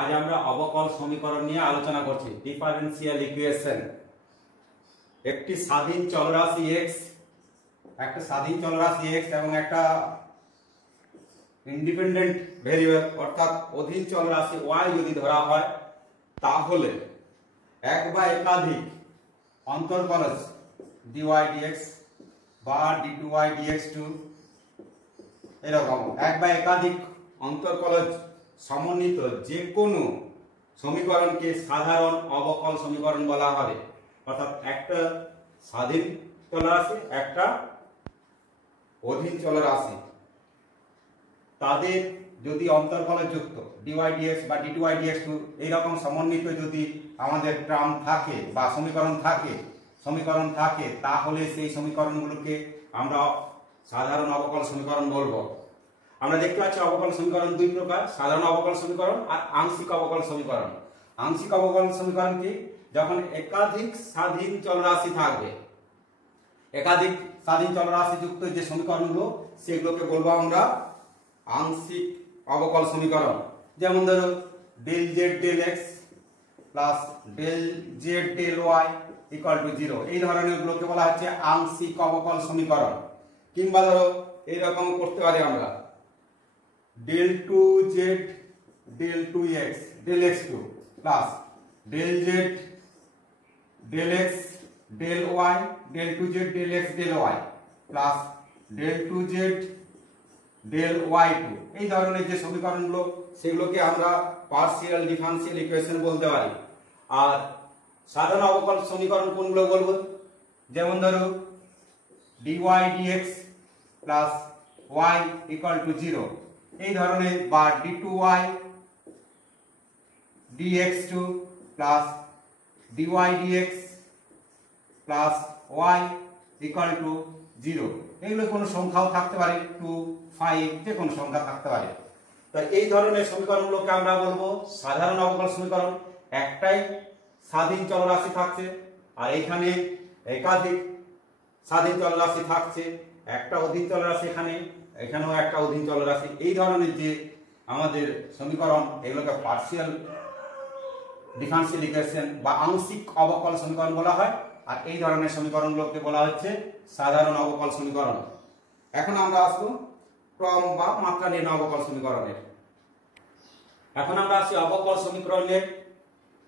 আজ আমরা অবকল সমীকরণ নিয়ে আলোচনা করছি। Differential equation. একটি স্বাধীন চলরাশি x, এবং একটা ইন্ডিপেন্ডেন্ট ভেরিয়েবল অর্থাৎ অধীন চলরাশি y যদি ধরা হয়, তাহলে এক বা একাধিক অন্তর্কলজ dy dx বা d2y dx2 এরকম এক বা একাধিক অন্তর্কলজ সমন্বিত যে কোনো সমীকরণকে সাধারণ অবকল সমীকরণ বলা হবে। অর্থাৎ একটা স্বাধীন চলরাশি, একটা অধীন চলরাশি, তাদের যদি অন্তর্কলজ যুক্ত dy dx বা d2y dx2 এইরকম সমন্বিত যদি আমাদের টার্ম থাকে বা সমীকরণ থাকে তাহলে সেই সমীকরণগুলোকে আমরা সাধারণ অবকল সমীকরণ বলবো। আমরা দেখতে পাচ্ছি অবকল সমীকরণ দুই প্রকার, সাধারণ অবকল সমীকরণ আর আংশিক অবকল সমীকরণ। আংশিক অবকল সমীকরণ কি? যখন একাধিক স্বাধীন চলরাশি থাকবে, একাধিক স্বাধীন চলরাশি যুক্ত যে সমীকরণগুলো সেগুলোকে বলবো আমরা আংশিক অবকল সমীকরণ। যেমন ধরো del z del x plus del z del y equal to 0, এই ধরনের গুলোকে বলা হচ্ছে আংশিক অবকল সমীকরণ। কিংবা ধরো এইরকম করতে পারি আমরা del 2z del 2x del x2 plus del z del x del y del 2z del x del y plus del 2z del y2। এই ধরনের যে সমীকরণগুলো সেগুলোকে আমরা পার্শিয়াল ডিফারেন্সিয়াল ইকুয়েশন বলতে পারি। আর সাধারণ অবকল সমীকরণ কোনগুলো বলবো? যেমন ধরো dy dx plus y equal to 0, এই ধরনের, বা d2y dx2 plus dy dx plus y equal to 0, এগুলো কোনো সংখ্যাও থাকতে পারে, 2 5 যে কোনো সংখ্যা থাকতে পারে। তো এই ধরনের সমীকরণগুলোকে আমরা বলবো সাধারণ অবকল সমীকরণ। একটাই স্বাধীন চলরাশি থাকছে আর এখানে একাধিক স্বাধীন চলরাশি থাকছে, একটা অধীন চলরাশি, এখানেও একটা অধীন চলরাশি। এই ধরনের যে আমাদের সমীকরণ এগুলোকে পার্শিয়াল ডিফারেন্সিয়াল ইকুয়েশন বা আংশিক অবকল সমীকরণ বলা হয়। আর এই ধরনের সমীকরণগুলোকে বলা হচ্ছে সাধারণ অবকল সমীকরণ। এখন আমরা আসবো ক্রম বা মাত্রা নির্ণয় অবকল সমীকরণের। এখন আমরা আসি অবকল সমীকরণের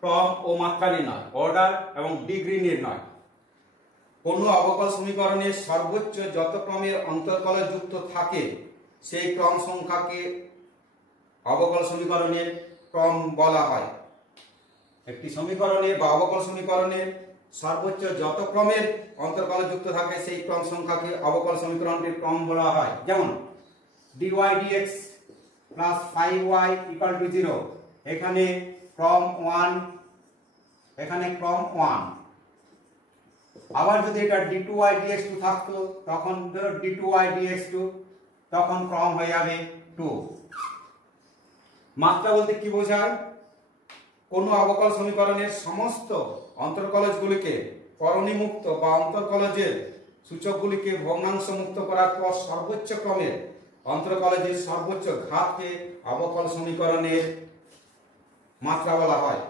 ক্রম ও মাত্রা নির্ণয়, অর্ডার এবং ডিগ্রি নির্ণয়। কোন অবকল সমীকরণের সর্বোচ্চ যত ক্রমের অন্তর্কলজ যুক্ত থাকে সেই ক্রম সংখ্যাকে অবকল সমীকরণের ক্রম বলা হয়। একটি সমীকরণে বা অবকল সমীকরণের সর্বোচ্চ যত ক্রমের অন্তর্কলজ যুক্ত থাকে সেই ক্রম সংখ্যাকে অবকল সমীকরণটির ক্রম বলা হয়। যেমন dy dx plus 5y equal to 0, এখানে ক্রম 1, এখানে ক্রম 1। আবার যদি এটা d2y dx2 থাকতো তখন ধরো d2y dx2, তখন ক্রম হয়ে যাবে 2। মাত্রা বলতে কি বোঝায়? কোন অবকল সমীকরণের সমস্ত অন্তর্কলজগুলিকে করণীমুক্ত বা অন্তর্কলজের সূচকগুলিকে ভগ্নাংশ মুক্ত করার পর সর্বোচ্চ ক্রমের অন্তর্কলজের সর্বোচ্চ ঘাতকে অবকল সমীকরণের মাত্রা বলা হয়।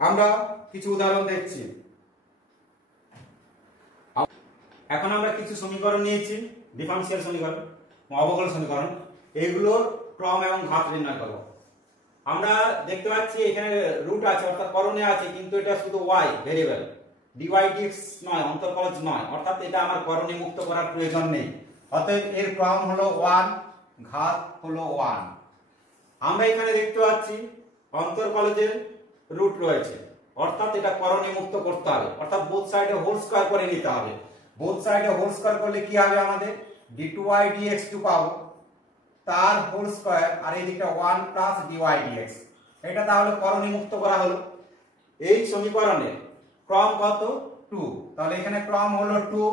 আমরা কিছু উদাহরণ দেখছি। এখন আমরা কিছু সমীকরণ নিয়েছি, ডিফারেন্সিয়াল সমীকরণ, অবকল সমীকরণ, এগুলোর ক্রম এবং ঘাত নির্ণয় করব। আমরা দেখতে পাচ্ছি এখানে রুট আছে অর্থাৎ করণে আছে, কিন্তু এটা শুধু y ভেরিয়েবল, dy dx নয়, অন্তর্কলজ নয়, অর্থাৎ এটা আমার করণী মুক্ত করার প্রয়োজন নেই। অতএব এর ক্রম হলো 1, ঘাত হলো 1। আমরা এখানে দেখতে পাচ্ছি অন্তর্কলজের রুট রয়েছে, অর্থাৎ এটা করণী মুক্ত করতে হবে, অর্থাৎ বোথ সাইডে হোল স্কয়ার করে নিতে হবে। বোথ সাইডে হোল স্কয়ার করলে কি হবে? আমাদের d2y dx2 পাবো, তার হোল স্কয়ার, আর এই দিকটা 1 প্লাস dy dx, এটা তাহলে করণী মুক্ত করা হলো। এই সমীকরণের ক্রম কত? 2, তাহলে এখানে ক্রম হলো 2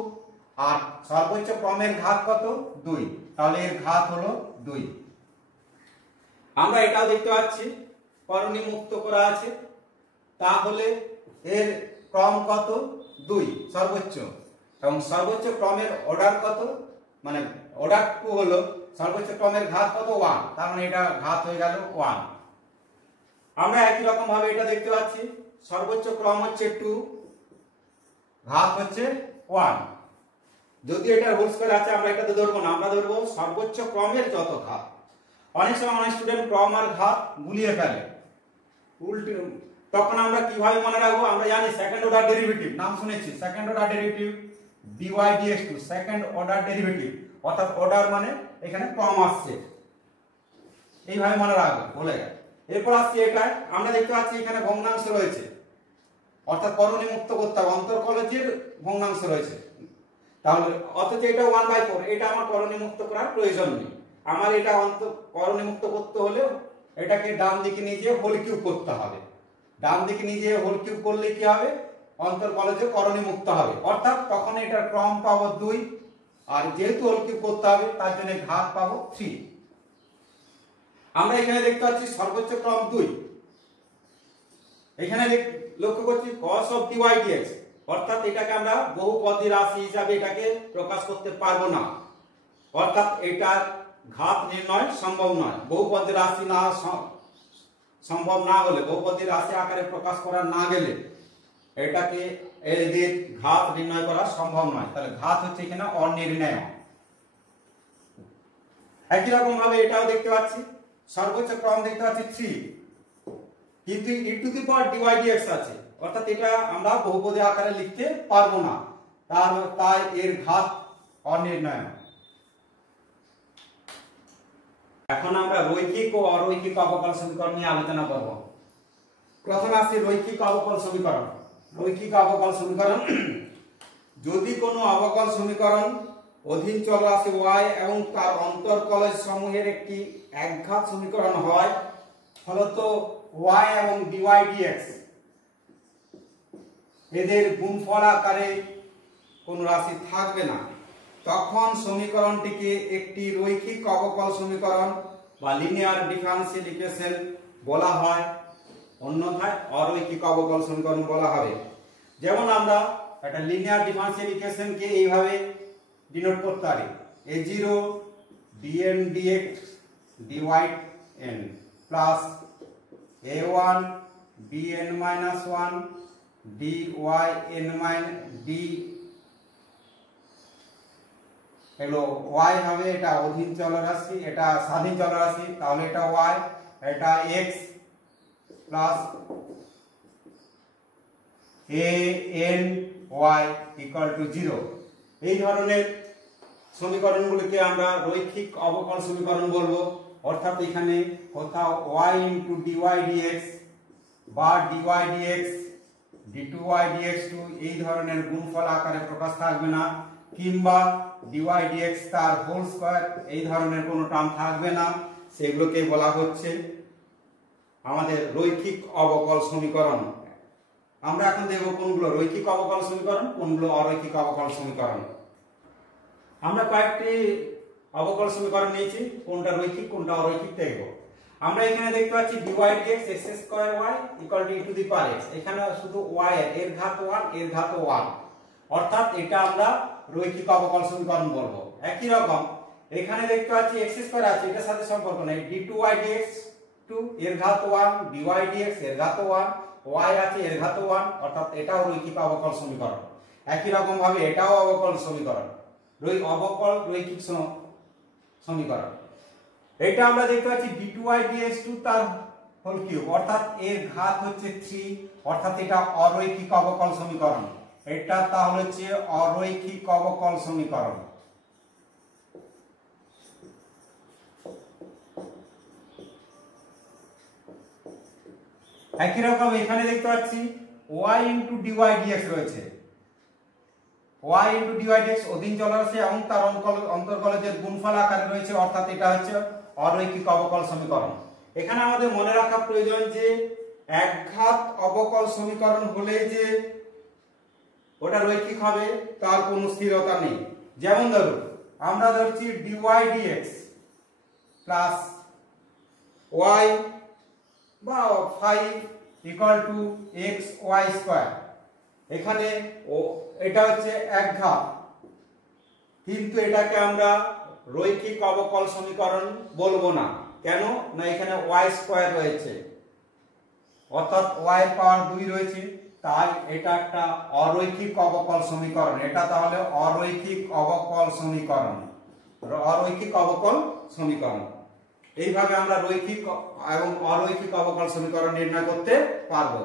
আর সর্বোচ্চ ক্রমের ঘাত কত? 2, তাহলে এর ঘাত হলো 2। আমরা এটাও দেখতে পাচ্ছি করণী মুক্ত করা আছে, তাহলে এর ক্রম কত? 2 সর্বোচ্চ, এবং সর্বোচ্চ ক্রমের অর্ডার কত? মানে অর্ডার 2 হলো সর্বোচ্চ ক্রমের ঘাত কত 1, তার মানে এটা ঘাত হয়ে গেল 1। আমরা একই রকম ভাবে এটা দেখতে পাচ্ছি, সর্বোচ্চ ক্রম হচ্ছে 2, ঘাত হচ্ছে 1। যদি এটা হোল স্কয়ার আছে আমরা এটাতে ধরবো না, আমরা ধরবো সর্বোচ্চ ক্রমের যত ঘাত। অনেক সময় অনেক স্টুডেন্ট ক্রম আর ঘাত গুলিয়ে ফেলে, উল্টে, তখন আমরা কিভাবে মনে রাখবো? আমরা জানি সেকেন্ড অর্ডার ডেরিভেটিভ, নাম শুনেছি second order derivative dy dx2, second order derivative, অর্থাৎ অর্ডার মানে এখানে ক্রম আসছে, এইভাবে মনে রাখবো বলে গেল। এরপর আসছে এটা, আমরা দেখতে পাচ্ছি এখানে ভগ্নাংশ রয়েছে, অর্থাৎ করণী মুক্ত করতে হবে, অন্তর্কলজের ভগ্নাংশ রয়েছে, তাহলে অথচ এটা 1/4, এটা আমার করণী মুক্ত করার প্রয়োজন নেই। আমার এটা করণী মুক্ত করতে হলে এটাকে ডান দিকে নিয়ে যেয়ে হোল কিউব করতে হবে। ডান দিকে নিয়ে যেয়ে হোল কিউব করলে কি হবে? অন্তর্কলজে করণী মুক্ত হবে, অর্থাৎ তখন এটার ক্রম পাবো 2, আর যেহেতু হোল কিউব করতে হবে তার জন্য ঘাত পাবো 3। আমরা এখানে দেখতে পাচ্ছি সর্বোচ্চ ক্রম 2, এখানে লক্ষ্য করছি cos of dy dx, অর্থাৎ এটাকে আমরা বহুপদী রাশি হিসাবে এটাকে প্রকাশ করতে পারবো না, অর্থাৎ এটার ঘাত নির্ণয় সম্ভব নয়। বহুপদী রাশি না সম্ভব না হলে, বহুপদী রাশি আকারে প্রকাশ করা না গেলে এটাকে এদের ঘাত নির্ণয় করা সম্ভব নয়, তাহলে ঘাত হচ্ছে এখানে অনির্ণেয়। একই রকম ভাবে এটাও দেখতে পাচ্ছি, সর্বোচ্চ ক্রম দেখতে পাচ্ছি 3, কিন্তু e two the power dy dx আছে, অর্থাৎ এটা আমরা বহুপদী আকারে লিখতে পারবো না, তাই এর ঘাত অনির্ণেয়। এখন আমরা রৈখিক ও অরৈখিক অবকল সমীকরণ নিয়ে আলোচনা করব। প্রথমে আসছে রৈখিক অবকল সমীকরণ। রৈখিক অবকল সমীকরণ, যদি কোনো অবকল সমীকরণ অধীন চলরাশি y এবং তার অন্তর্কলজ সমূহের একটি একঘাত সমীকরণ হয়, ফলত y এবং dy dx এদের গুণফল আকারে কোন রাশি থাকবে না, তখন সমীকরণটিকে একটি রৈখিক অবকল সমীকরণ বা লিনিয়ার ডিফারেনশিয়াল ইকুয়েশন বলা হয়, অন্যথায় অরৈখিক অবকল সমীকরণ বলা হবে। যেমন আমরা একটা লিনিয়ার ডিফারেনশিয়াল ইকুয়েশনকে এইভাবে ডিনোট করতে পারি, a0 dn dx dyn plus a1 bn minus 1 dyn d এগুলো y হবে, এটা অধীন চলরাশি, এটা স্বাধীন চলরাশি, তাহলে এটা y, এটা x plus an y equal to 0। এই ধরনের সমীকরণগুলোকে আমরা রৈখিক অবকল সমীকরণ বলবো, অর্থাৎ এখানে কোথাও y ইনটু dy dx বা dy dx d2y dx2 এই ধরনের গুণফল আকারে প্রকাশ থাকবে না, কিংবা dy dx তার হোল স্কয়ার এই ধরনের কোনো টার্ম থাকবে না, সেগুলোকে বলা হচ্ছে আমাদের রৈখিক অবকল সমীকরণ। আমরা এখন দেখব কোনগুলো রৈখিক অবকল সমীকরণ, কোনগুলো অরৈখিক অবকল সমীকরণ। আমরা কয়েকটি অবকল সমীকরণ নিয়েছি, কোনটা রৈখিক কোনটা অরৈখিক দেখব। আমরা এখানে দেখতে পাচ্ছি dy dx x2y e two the power x, এখানে শুধু y এর ঘাত 1, এর ঘাত 1, অর্থাৎ এটা আমরা রৈখিক অবকল সমীকরণ বলবো। একই রকম এখানে দেখতে পাচ্ছি x2 আছে, এটার সাথে সম্পর্ক নেই, d2y dx 2 এর ঘাত 1, dy dx এর ঘাত 1, y আছে এর ঘাত 1, অর্থাৎ এটাও রৈখিক অবকল সমীকরণ। একই রকম ভাবে এটাও অবকল সমীকরণ, অবকল রৈখিক সমীকরণ। এটা আমরা দেখতে পাচ্ছি d2y dx2 তার হোল কিউব, অর্থাৎ এর ঘাত হচ্ছে 3, অর্থাৎ এটা অরৈখিক অবকল সমীকরণ। এটা তাহলে হচ্ছে অরৈখিক অবকল সমীকরণ। একই রকম এখানে দেখতে পাচ্ছি y ইনটু dy dx রয়েছে, y ইনটু dy dx অধীন চলরাশি এবং তার অন্তর্কলজের গুণফল আকারে রয়েছে, অর্থাৎ এটা হচ্ছে অরৈখিক অবকল সমীকরণ। এখানে আমাদের মনে রাখা প্রয়োজন যে একঘাত অবকল সমীকরণ হলে যে ওটা রৈখিক হবে তার কোনো স্থিরতা নেই। যেমন ধরুন আমরা ধরছি dy dx প্লাস y বা 5 equal to x y square, এখানে এটা হচ্ছে একঘাত, কিন্তু এটাকে আমরা রৈখিক অবকল সমীকরণ বলবো না। কেন না এখানে y স্কয়ার রয়েছে, অর্থাৎ y পাওয়ার 2 রয়েছে, তাই এটা একটা অরৈখিক অবকল সমীকরণ। এটা তাহলে অরৈখিক অবকল সমীকরণ, অরৈখিক অবকল সমীকরণ। এইভাবে আমরা রৈখিক এবং অরৈখিক অবকল সমীকরণ নির্ণয় করতে পারবো।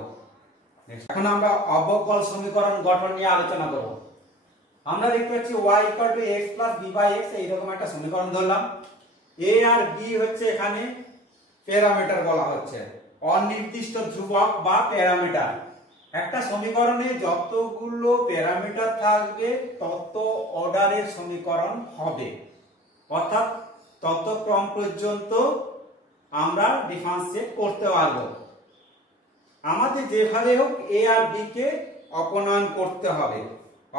এখন আমরা অবকল সমীকরণ গঠন নিয়ে আলোচনা করব। আমরা দেখতে পাচ্ছি y x + b/x এইরকম একটা সমীকরণ ধরলাম। a আর b হচ্ছে এখানে প্যারামিটার বলা হচ্ছে, অনির্দিষ্ট ধ্রুবক বা প্যারামিটার। একটা সমীকরণে যতগুলো প্যারামিটার থাকবে তত অর্ডারের সমীকরণ হবে, অর্থাৎ তত ক্রম পর্যন্ত আমরা ডিফারেন্সিয়েট করতে পারবো। আমাদের যেভাবে হোক a আর b কে অপনয়ন করতে হবে।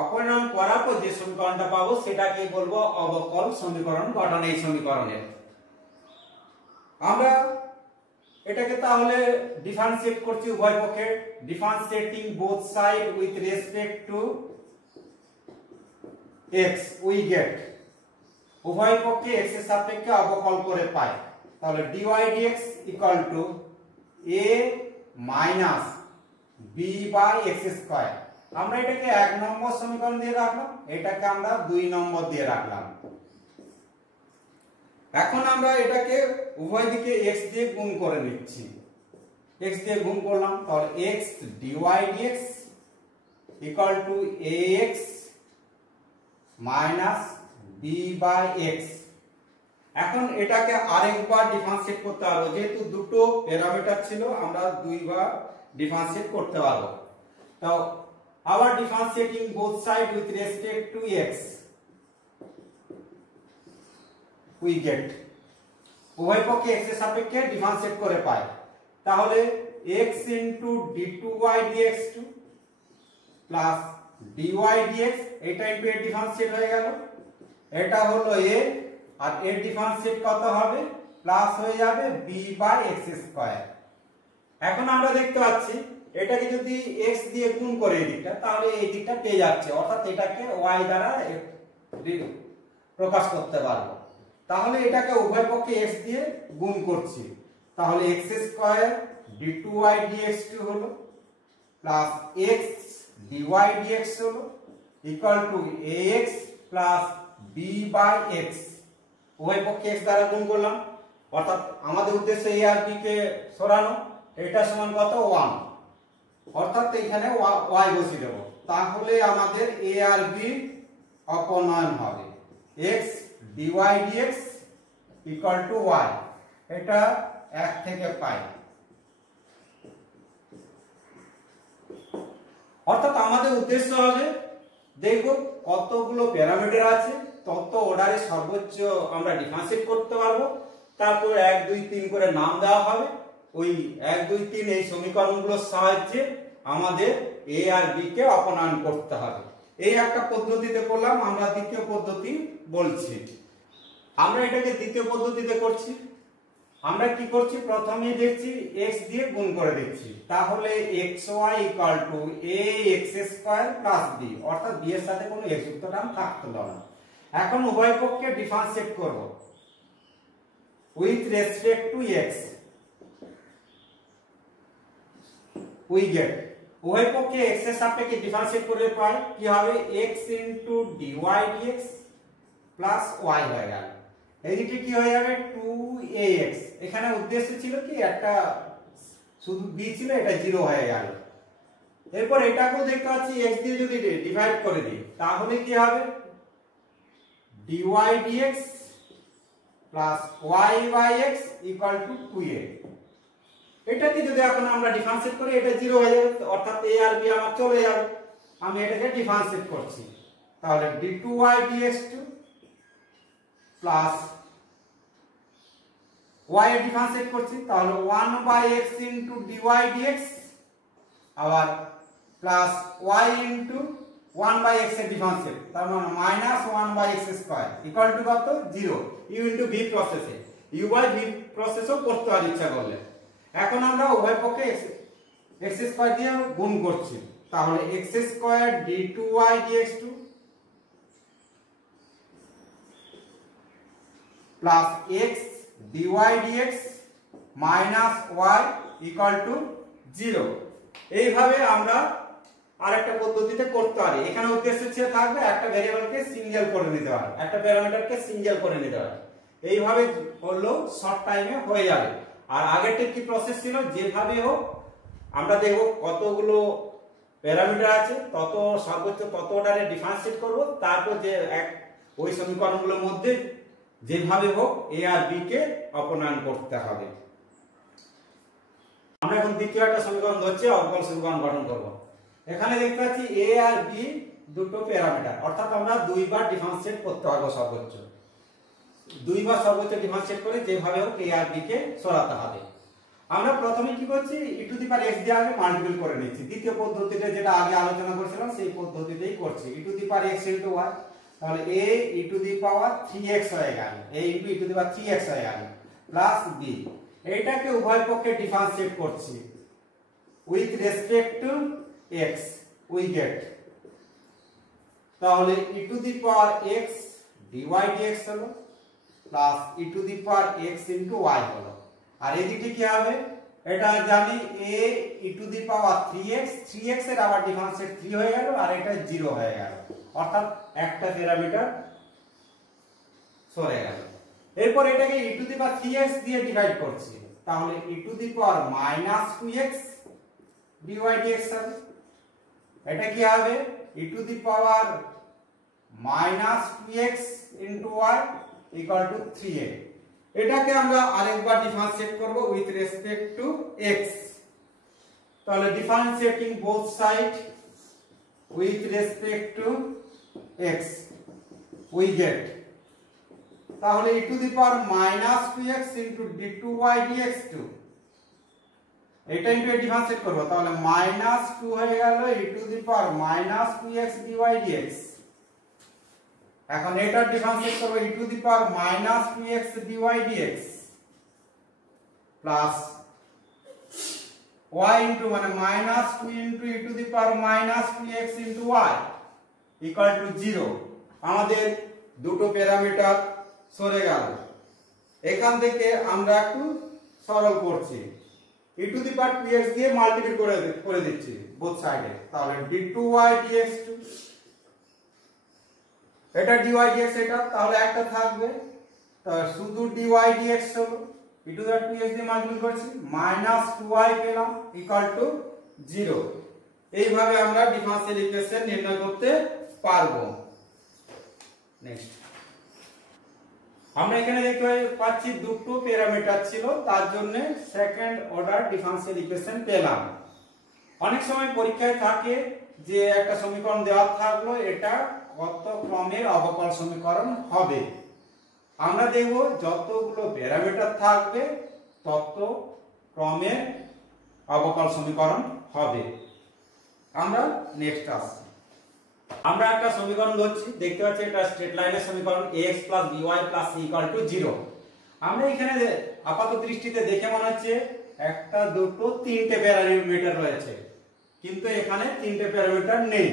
অপনয়ন করার পর যে সমীকরণটা পাবো সেটাকে বলবো অবকল সমীকরণ গঠন। এই সমীকরণের আমরা এটাকে তাহলে ডিফারেন্সিয়েট করছি উভয় পক্ষে, differentiating both side with respect to x we gate, উভয় পক্ষে x এর সাপেক্ষে অবকল করে পাই। তাহলে dy dx equal to a minus b by x square. আমরা এটাকে 1 নম্বর সমীকরণ দিয়ে রাখলাম, এটাকে আমরা 2 নম্বর দিয়ে রাখলাম। এখন আমরা এটাকে উভয় দিকে x দিয়ে গুণ করে নিচ্ছি। x দিয়ে গুণ করলাম, তাহলে x dy dx equal to ax minus b by x। এখন এটাকে আরেকবার ডিফারেন্সিয়েট করতে পারবো, যেহেতু দুটো প্যারামিটার ছিল আমরা দুইবার ডিফারেন্সিয়েট করতে পারবো। তো আবার differentiating both side with respect to x we gate, উভয় পক্ষে x এর সাপেক্ষে ডিফারেন্সিয়েট করে পাই। তাহলে x d2y dx plus dy dx, এটা ইনটু এর ডিফারেন্সিয়েট হয়ে গেল, এটা হলো a আর এর ডিফারেন্সিয়েট কত হবে প্লাস হয়ে যাবে b বাই x স্কয়ার। এখন আমরা দেখতে পাচ্ছি এটাকে যদি x দিয়ে গুণ করে এই দিকটা, তাহলে এই দিকটা পেয়ে যাচ্ছে, অর্থাৎ এটাকে y দ্বারা প্রকাশ করতে পারবো। তাহলে এটাকে উভয় পক্ষে x দিয়ে গুণ করছি, তাহলে x স্কয়ার d2y dx হলো প্লাস x dy dx হলো equal to ax plus b by x। উভয় পক্ষে x দ্বারা গুণ করলাম, অর্থাৎ আমাদের উদ্দেশ্য a আর b কে সরানো। এটা সমান কত 1, অর্থাৎ এখানে y বসিয়ে দেব। তাহলে আমাদের a আর b অপনয়ন হবে, x dy dx equal two y, এটা 1 থেকে পাই। অর্থাৎ আমাদের উদ্দেশ্য হবে দেখব কতগুলো প্যারামিটার আছে তত অর্ডারে সর্বোচ্চ আমরা ডিফারেন্সিয়েট করতে পারবো। তারপর 1 2 3 করে নাম দেওয়া হবে, ওই 1 2 3 এই সমীকরণগুলোর সাহায্যে আমাদের a আর b কে অপনয়ন করতে হবে। এই একটা পদ্ধতিতে করলাম, আমরা দ্বিতীয় পদ্ধতি বলছি। আমরা এটাকে দ্বিতীয় পদ্ধতিতে করছি। আমরা কি করছি, প্রথমেই দেখছি x দিয়ে গুণ করে দিচ্ছি, তাহলে xy equal to ax square plus b, অর্থাৎ b এর সাথে কোনো x যুক্ত টার্ম থাকতো না। এখন উভয় পক্ষে ডিফারেন্সিয়েট করব with respect to x we gate, উভয় পক্ষে x এর সাপেক্ষে ডিফারেন্সিয়েট করে পাই কি হবে x dy dx plus y হয়ে গেল। এইদিকে কি হয়ে যাবে 2ax, এখানে উদ্দেশ্য ছিল কি একটা শুধু b ছিল, এটা 0 হয়ে গেল। এরপর এটাকেও দেখতে পাচ্ছি x দিয়ে যদি ডিভাইড করে দিই তাহলে কি হবে dy dx plus y by x equal to 2a। এটাকে যদি এখন আমরা ডিফারেন্সিয়েট করি এটা 0 হয়ে যাবে, অর্থাৎ a আর b আমার চলে যাবে। আমি এটাকে ডিফারেন্সিয়েট করছি, তাহলে d2y dx প্লাস y এর ডিফারেন্সিয়েট করছি, তাহলে 1 by x into dy dx আবার plus y into 1 by x এর ডিফারেন্সিয়েট, তার মানে minus 1 by x square equal to কত 0, u ইনটু v প্রসেসে u বাই v প্রসেসও করতে পারি ইচ্ছা করলে। এখন আমরা উভয় পক্ষে x স্কয়ার দিয়ে গুণ করছি, তাহলে x square d2y dx plus x dy dx minus y equal to 0। এইভাবে আমরা আরেকটা পদ্ধতিতে করতে পারি। এখানে উদ্দেশ্য ছিল থাকবে একটা ভেরিয়েবলকে সিঙ্গেল করে নিতে পারে, একটা প্যারামিটারকে সিঙ্গেল করে নিতে পারে। এইভাবে করলেও শর্ট টাইমে হয়ে যাবে। আর আগেরটা কি প্রসেস ছিল, যেভাবে হোক আমরা দেখব কতগুলো প্যারামিটার আছে, তত সর্বোচ্চ তত অর্ডারে ডিফারেন্সিয়েট করব, তারপর যে ওই সমীকরণগুলোর মধ্যে যেভাবে হোক এ আর বি কে অপনয়ন করতে হবে। আমরা এখন দ্বিতীয় একটা সমীকরণ ধরছি, অবকল সমীকরণ গঠন করব। এখানে দেখতে পাচ্ছি এ আর বি দুটো প্যারামিটার, অর্থাৎ আমরা দুইবার ডিফারেন্সিয়েট করতে পারবো, সর্বোচ্চ দুইবার সর্বোচ্চ ডিফারেন্সিয়েট করে যেভাবে হোক এ আর বি কে সরাতে হবে। আমরা প্রথমে কি করছি, e to the power x দিয়ে আগে মাল্টিপল করে নিচ্ছি। দ্বিতীয় পদ্ধতিতে যেটা আগে আলোচনা করেছিলাম সেই পদ্ধতিতেই করছি। E to the power x into y, তাহলে a e to the power 3x হয়ে গেল, a into e to the power 3x হয়ে গেল প্লাস b। এইটাকে উভয় পক্ষে ডিফারেন্সিয়েট করছি with respect to x, we get তাহলে e to the power x dy dx হলো plus e to the power x into y হলো। আর এদিকে কি হবে, এটা জানি a e to the power 3x এর আবার ডিফারেন্সিয়েট 3 হয়ে গেল, আর এটা 0 হয়ে গেল, অর্থাৎ একটা প্যারামিটার সরে গেল। এরপর এটাকে ই টু দি পাওয়ার 3x দিয়ে ডিভাইড করছি, তাহলে e to the power -2x dy dx হবে। এটা কি হবে, e to the power -2x into y equal to 3a। এটাকে আমরা আরেকবার ডিফারেন্সিয়েট করব উইথ রেসপেক্ট টু x, তাহলে differentiating both side with respect to x we get তাহলে e to the power -2x into d2y dx2, এটা into differentiate করব, তাহলে -2 হয়ে গেল e to the power -2x dy dx। এখন এটা ডিফারেন্সিয়েট করব e to the power -2x dy dx plus y into মানে -2 into e to the power -2x into y equal to 0। আমাদের দুটো প্যারামিটার সরে গেল। এখান থেকে আমরা একটু সরল করছি, e to the power 2x দিয়ে মাল্টিপ্লাই করে দিচ্ছি বোথ সাইডে, তাহলে d2y dx2, এটা dy dx, এটা তাহলে একটা থাকবে, তাহলে শুধু dy dx হলো, e to the power 2x দিয়ে মাল্টিপ্লাই করছি, -2y পেলাম ইকুয়াল টু 0। এইভাবে আমরা ডিফারেনশিয়াল ইকুয়েশন নির্ণয় করতে পারবো। নেক্সট আমরা এখানে দেখতে পাচ্ছি দুটো প্যারামিটার ছিল, তার জন্য সেকেন্ড অর্ডার ডিফারেনশিয়াল ইকুয়েশন পেলাম। অনেক সময় পরীক্ষায় থাকে যে একটা সমীকরণ দেওয়া থাকলো, এটা কত ক্রমের অবকল সমীকরণ হবে। আমরা দেখব যতগুলো প্যারামিটার থাকবে তত ক্রমের অবকল সমীকরণ হবে। আমরা নেক্সট আসছি, আমরা একটা সমীকরণ ধরছি, দেখতে পাচ্ছি এটা স্ট্রেট লাইনের সমীকরণ ax + by + c = 0। আমরা এখানে আপাত দৃষ্টিতে দেখে মনে হচ্ছে একটা দুটো তিনটে প্যারামিটার রয়েছে, কিন্তু এখানে তিনটে প্যারামিটার নেই।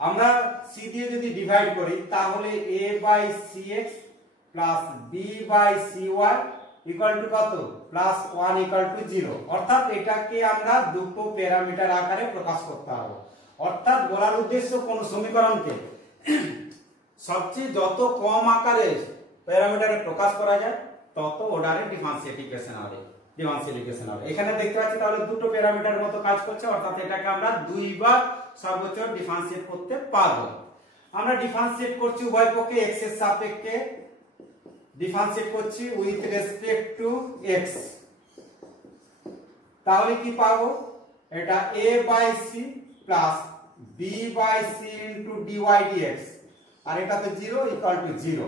আমরা c দিয়ে যদি ডিভাইড করি তাহলে a/cx plus b/cy equal to কত, +1 ইকুয়াল টু 0। অর্থাৎ এটাকে আমরা দুটো প্যারামিটার আকারে প্রকাশ করতে হবে। অর্থাৎ বলার উদ্দেশ্য কোন সমীকরণকে সবচেয়ে যত কম আকারে প্যারামিটারে প্রকাশ করা যায় তত অর্ডারে ডিফারেনশিয়াল ইকুয়েশন হবে। এখানে দেখতে পাচ্ছি তাহলে দুটো প্যারামিটার মতো কাজ করছে, অর্থাৎ এটাকে আমরা দুইবার সর্বোচ্চ ডিফারেনশিয়েট করতে পারবো। আমরা ডিফারেনশিয়েট করছি উভয় পক্ষে x এর সাপেক্ষে, ডিফারেনশিয়েট করছি উইথ রেসপেক্ট টু x, তাহলে কি পাবো, এটা a/c plus b/c into dy dx, আর এটা তো 0 ইকুয়াল টু 0।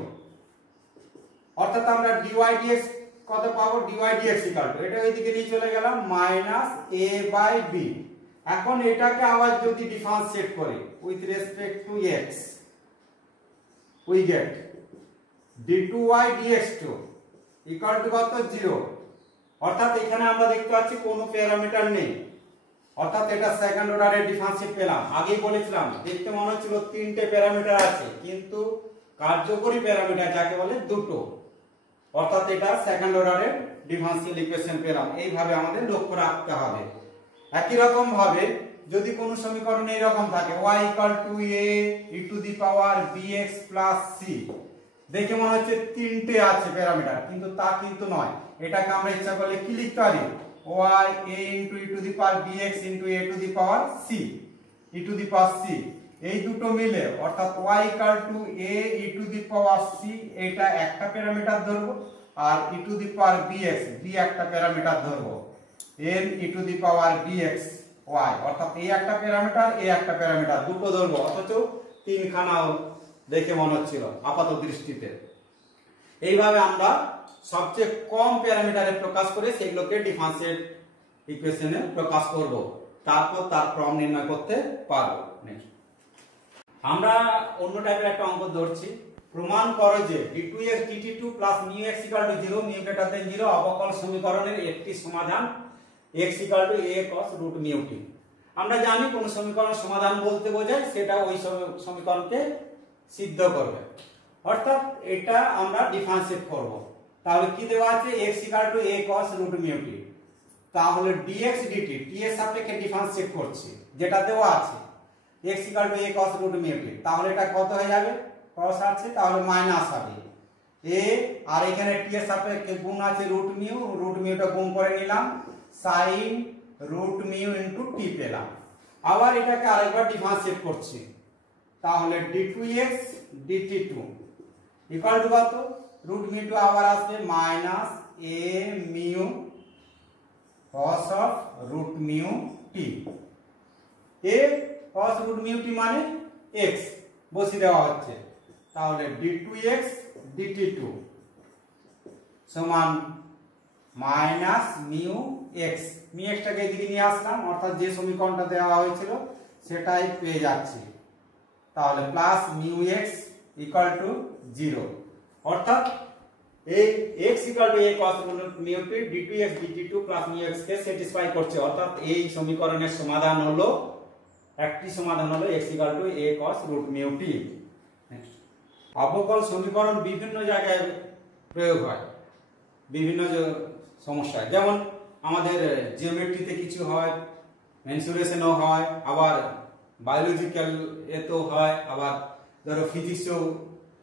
অর্থাৎ আমরা dy dx কত পাবো, dy dx ইকুয়াল টু, এটা ওইদিকে নিয়ে চলে গেলাম -a/b। এখন এটাকে আবার যদি ডিফারেনশিয়েট করি with respect to x we gate d2y dx2 equal to কত, 0। অর্থাৎ এখানে আমরা দেখতে পাচ্ছি কোনো প্যারামিটার নেই, অর্থাৎ এটা সেকেন্ড অর্ডারে ডিফারেনশিয়েট পেলাম। আগেই বলেছিলাম দেখতে মনে হচ্ছিল তিনটে প্যারামিটার আছে, কিন্তু কার্যকরী প্যারামিটার যাকে বলে দুটো, অর্থাৎ এটা সেকেন্ড অর্ডারের ডিফারেনশিয়াল ইকুয়েশন পেলাম। এইভাবে আমাদের লক্ষ্য রাখতে হবে। একই রকম ভাবে যদি কোন সমীকরণ এইরকম থাকে y = a e to the power bx plus c, দেখে মনে হচ্ছে তিনটে আছে প্যারামিটার, কিন্তু তা কিন্তু নয়। এটাকে আমরা ইচ্ছা করলে কি লিখতে পারি, y a into e to the power bx into a to the power c, e to the power c, এই দুটো মিলে অর্থাৎ y = a e to the power c, এটা একটা প্যারামিটার ধরব, আর e to the power bx b একটা parameter ধরব, n e to the power bx y, অর্থাৎ এই একটা প্যারামিটার এই একটা প্যারামিটার দুটো ধরব, অথচ তিনখানা দেখে মনে হচ্ছিল আপাত দৃষ্টিতে। এইভাবে আমরা সবচেয়ে কম প্যারামিটারে প্রকাশ করে সেগুলোকে ডিফারেনশিয়াল ইকুয়েশনে প্রকাশ করব, তারপর তার ক্রম নির্ণয় করতে পারব। নেক্সট আমরা অন্য টাইপের একটা অঙ্ক ধরছি। প্রমাণ করো যে d2x dt2 plus μx = 0 μ > 0 অবকল সমীকরণের একটি সমাধান x = a cos √μt। আমরা জানি কোন সমীকরণ সমাধান বলতে বোঝায় সেটা ওই সমীকরণকে সিদ্ধ করবে, অর্থাৎ এটা আমরা ডিফারেনশিয়েট করব। তাহলে কি দেওয়া আছে, x = a cos √μt, তাহলে dx dt t এর সাপেক্ষে ডিফারেনশিয়েট করছি যেটা দেওয়া আছে x = a cos √μt, তাহলে এটা কত হয়ে যাবে, cos আছে তাহলে মাইনাস হবে a, আর এখানে t এর সাপেক্ষে গুণ আছে √μটা গুণ করে নিলাম, sin √μ * t পেলাম। আবার এটাকে আরেকবার ডিফারেনশিয়েট করছি, তাহলে d2x dt2 ইকুয়াল টু কত, √μ আবার আসবে minus a μ cos √μt, a cos √μt মানে x বসিয়ে দেওয়া হচ্ছে, তাহলে d2x dt2 সমান মাইনাস μx, μxটাকে এদিকে নিয়ে আসলাম, অর্থাৎ যে সমীকরণটা দেওয়া হয়েছিল সেটাই পেয়ে যাচ্ছি, তাহলে প্লাস μx = 0, অর্থাৎ এই x = a cos √μt d2x dt2 plus μx K satisfy করছে, অর্থাৎ এই সমীকরণের সমাধান হলো একটি সমাধান হলো x = a cos √μt। Next অবকল সমীকরণ বিভিন্ন জায়গায় প্রয়োগ হয়, বিভিন্ন সমস্যায়, যেমন আমাদের জিওমেট্রিতে কিছু হয়, মেনসুরেশনও হয়, আবার বায়োলজিক্যাল এতেও হয়, আবার ধরো ফিজিক্সও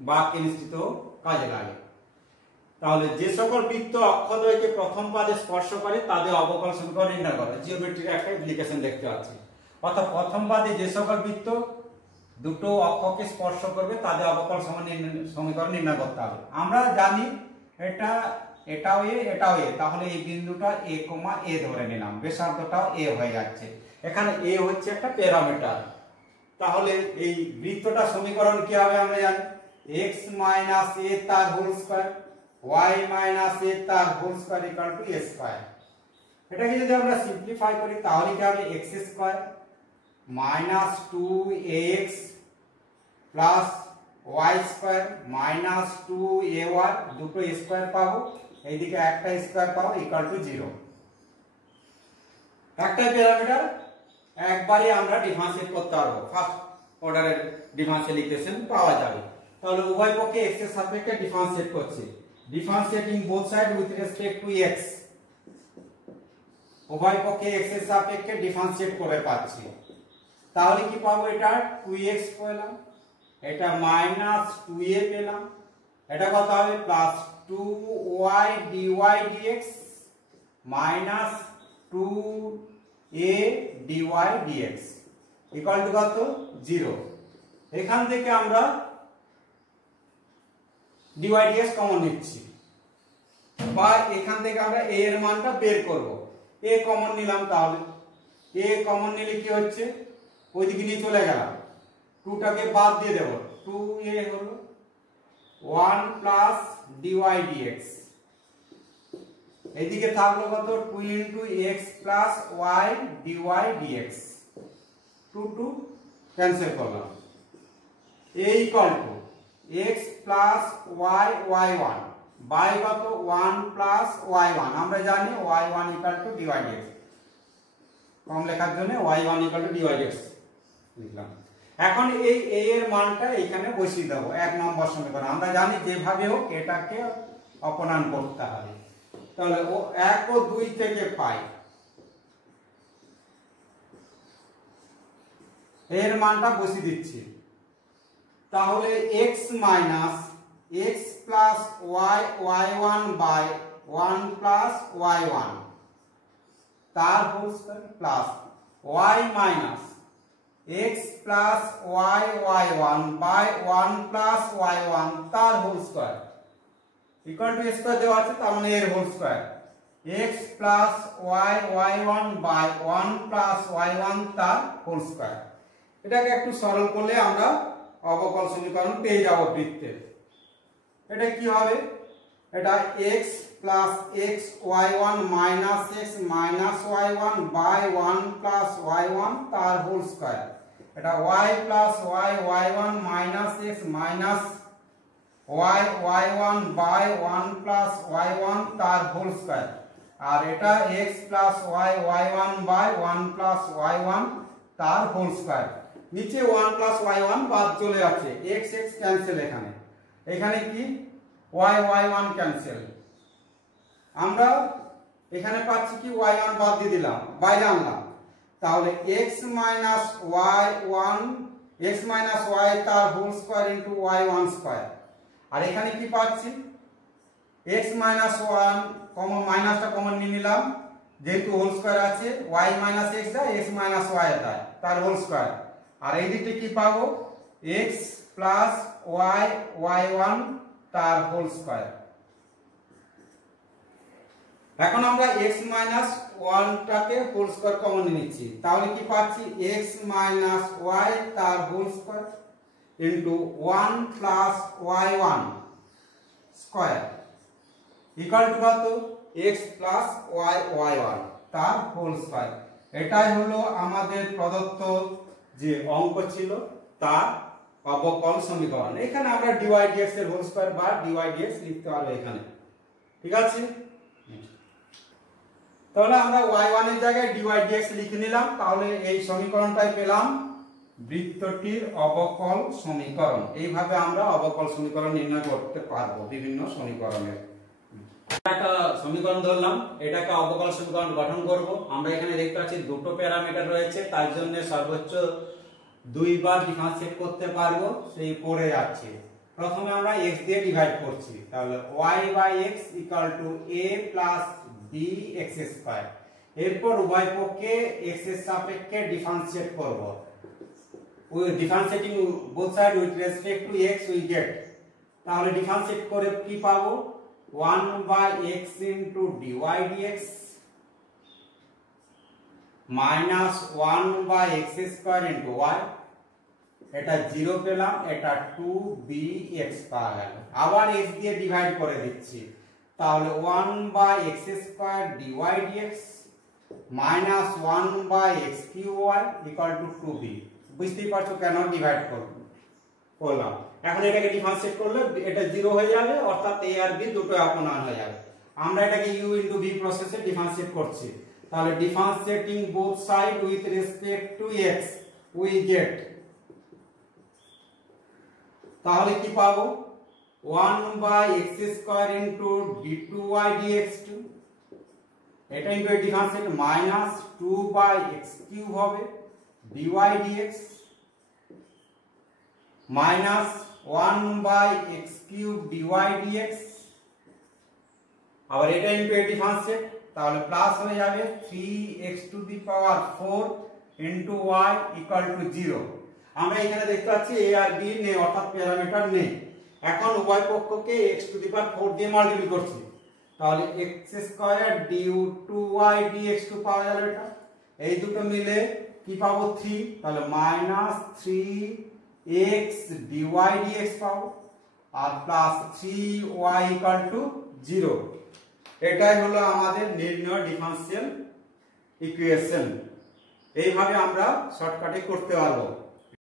বা কেমিস্ট্রিতেও কাজে লাগে। তাহলে যে সকল বৃত্ত অক্ষদ্বয়কে প্রথম পাদে স্পর্শ করে তাদের অবকল সমীকরণ নির্ণয় করো। জিওমেট্রির একটা অ্যাপ্লিকেশন দেখতে পাচ্ছি, অর্থাৎ প্রথম পাদে যে সকল বৃত্ত দুটো অক্ষকে স্পর্শ করবে তাদের অবকল সমীকরণ নির্ণয় করতে হবে। আমরা জানি এটাও a এটাও a, তাহলে এই বিন্দুটা a, a ধরে নিলাম, ব্যাসার্ধটাও a হয়ে যাচ্ছে, এখানে a হচ্ছে একটা প্যারামিটার। তাহলে এই বৃত্তটা সমীকরণ কি হবে আমরা জানি, x - a তার হোল স্কয়ার y - a তার হোল স্কয়ার = a²। এটাকে যদি আমরা সিম্পলিফাই করি তাহলে কি হবে, x² - 2ax plus y² - 2ay, দুটো স্কয়ার পাবো, এইদিকে একটা স্কয়ার পাবো = 0। একটা প্যারামিটার একবারে আমরা ডিফারেনশিয়েট করতে পারবো, ফার্স্ট অর্ডারের ডিফারেনশিয়াল ইকুয়েশন পাওয়া যাবে। তাহলে উভয় পক্ষে x এর সাপেক্ষে ডিফারেনশিয়েট করছি, differentiating both side with respect to x, উভয় পক্ষে x এর সাপেক্ষে ডিফারেনশিয়েট করে পাচ্ছি, তাহলে কি পাবো, এটা 2x পেলাম, এটা -2a পেলাম, এটা কত হবে plus 2y dy dx minus 2a dy dx equal to কত 0। এখান থেকে আমরা dy dx কমন নিচ্ছি, বা এখান থেকে আমরা a এর মানটা বের করব। a কমন নিলাম, তাহলে a কমন নিলে কি হচ্ছে, ওইদিকে নিয়ে চলে গেলাম, 2 টাকে বাদ দিয়ে দেব, 2a হলো 1 প্লাস dy dx, এদিকে থাকলো কত 2 into x plus y dy dx, 2 cancel করলাম, a equal to x plus y y1 by কত 1 plus y1, আমরা জানি y1 equal to dy dx, কম লেখার জন্য y1 equal to dy dx লিখলাম। এখন এই a এর মানটা এখানে বসিয়ে দেব, 1 নম্বর সমীকরণ। আমরা জানি যেভাবে হোক এটাকে অপনয়ন করতে হবে। তাহলে ও 1 ও 2 থেকে পাই, এর মানটা বসিয়ে দিচ্ছি। তাহলে x minus x plus y1 by 1 plus y1 তার whole square plus y minus x plus y1 by 1 plus y1 তার whole square equal to square দেওয়া আছে, তার মানে এর whole square x plus y1 by 1 plus y1 তার whole square. এটাকে একটু সরল করলে আমরা অবকল সমীকরণ পেয়ে যাব বৃত্তের। এটা কি হবে? এটা x plus x y1 minus x minus y1 by 1 plus y1 তার হোল স্কয়ার। এটা y plus y y1 minus x minus y y1 by 1 plus y1 তার হোল স্কয়ার। আর এটা x plus y y1 by 1 plus y1 তার whole square. নিচে 1 plus y1 বাদ চলে যাচ্ছে, x x ক্যান্সেল, এখানে কি y y1 ক্যান্সেল। আমরা এখানে পাচ্ছি কি y1 বাদ দিয়ে দিলাম, বাইরে আনলাম, তাহলে x minus y1 x minus y তার whole square into y1 square. আর এখানে কি পাচ্ছি x মাইনাস 1 কমন, মাইনাসটা কমন নিয়ে নিলাম, যেহেতু হোল স্কয়ার আছে y মাইনাস x যায় x মাইনাস y যায় তার হোল স্কয়ার। আর এই দিকে কি পাবো x প্লাস y y1 তার হোল স্কয়ার। এখন আমরা x মাইনাস 1 টাকে হোল স্কয়ার কমন নিচ্ছি, তাহলে কি পাচ্ছি x মাইনাস y তার whole square into 1 plus y1 square equal to কত x প্লাস y y1 তার হোল স্কয়ার। এটাই হলো আমাদের প্রদত্ত যে অঙ্ক ছিল তার অবকল সমীকরণ। এখানে আমরা dy dx এর হোল স্কয়ার বা dy dx লিখতে পারবো এখানে, ঠিক আছে। তাহলে আমরা y1 এর জায়গায় dy dx লিখে নিলাম, তাহলে এই সমীকরণটাই পেলাম বৃত্তটির অবকল সমীকরণ। এইভাবে আমরা অবকল সমীকরণ নির্ণয় করতে পারবো বিভিন্ন সমীকরণের। একটা সমীকরণ ধরলাম, এটাকে অবকল সমীকরণ গঠন করব। আমরা এখানে দেখতে পাচ্ছি দুটো প্যারামিটার রয়েছে, তার জন্য সর্বোচ্চ 2 বার ডিফারেন্সিয়েট করতে পারবো, সেই পড়ে যাচ্ছে। প্রথমে আমরা x দিয়ে ডিভাইড করছি, তাহলে y by x equal to a plus b x square. এরপর উভয় পক্ষে x এর সাপেক্ষে ডিফারেন্সিয়েট করব। We differentiating both side with respect to x we get, তাহলে ডিফারেন্সিয়েট করে কি পাবো 1 by x into dy dx minus 1 by x square into y, এটা 0 পেলাম, এটা 2bx পাওয়া গেল। আবার x দিয়ে ডিভাইড করে দিচ্ছি, তাহলে 1 by x square dy dx minus 1 by x cube y equal to 2b। বুঝতেই পারছো কেন ডিভাইড করলাম। এখন এটাকে ডিফারেন্সিয়েট করলে এটা 0 হয়ে যাবে, অর্থাৎ a আর b দুটো অপনয়ন হয়ে যাবে। আমরা এটাকে u ইনটু v প্রসেসে ডিফারেন্সিয়েট করছি, তাহলে differentiating both side with respect to x we get, তাহলে কি পাবো 1 by x square into d2y dx2, এটা into differentiate minus 2 by x cube হবে dy dx minus 1 by x cube dy dx, আবার এটা ইনটু ডিফারেন্সিয়েট, তাহলে plus হয়ে যাবে 3x two the power 4 into y equal to 0। আমরা এখানে দেখতে পাচ্ছি a আর b নেই, অর্থাৎ প্যারামিটার নেই। এখন উভয় পক্ষকে x টু দি পাওয়ার 4 দিয়ে মাল্টিপ্লাই করছি, তাহলে x স্কয়ার d2y dx2 পাওয়া গেল। এটা এই দুটো মিলে কি পাবো 3, তাহলে মাইনাস 3x dy dx পাবো আর প্লাস 3y ইকুয়াল টু 0। এটাই হলো আমাদের নির্ণয় ডিফারেনশিয়াল ইকুয়েশন। এইভাবে আমরা শর্টকাটে করতে পারবো।